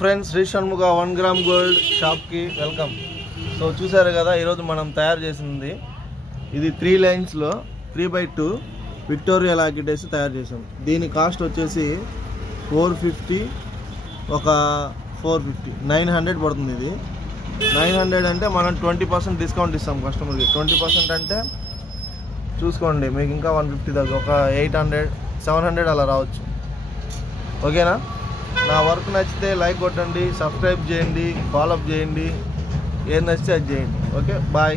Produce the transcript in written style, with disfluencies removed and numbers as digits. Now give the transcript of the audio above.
Friends, Shri Shanmukha 1 gram gold షాప్కి welcome. So చూసారు కదా, ఈరోజు మనం తయారు చేసింది ఇది 3 లైన్స్లో 3x2 విక్టోరియా లాకెట్ వేసి తయారు చేసాం. దీని కాస్ట్ వచ్చేసి 450, ఒక 450 900 పడుతుంది. ఇది 900 అంటే మనం 20% డిస్కౌంట్ ఇస్తాం కస్టమర్కి. 20% అంటే చూసుకోండి, మీకు ఇంకా 150 దాకా ఒక 800 700 అలా రావచ్చు. ఓకేనా? నా వర్క్ నచ్చితే లైక్ కొట్టండి, సబ్స్క్రైబ్ చేయండి, ఫాలోఅప్ చేయండి, ఏది నచ్చితే అది చేయండి. Okay, bye.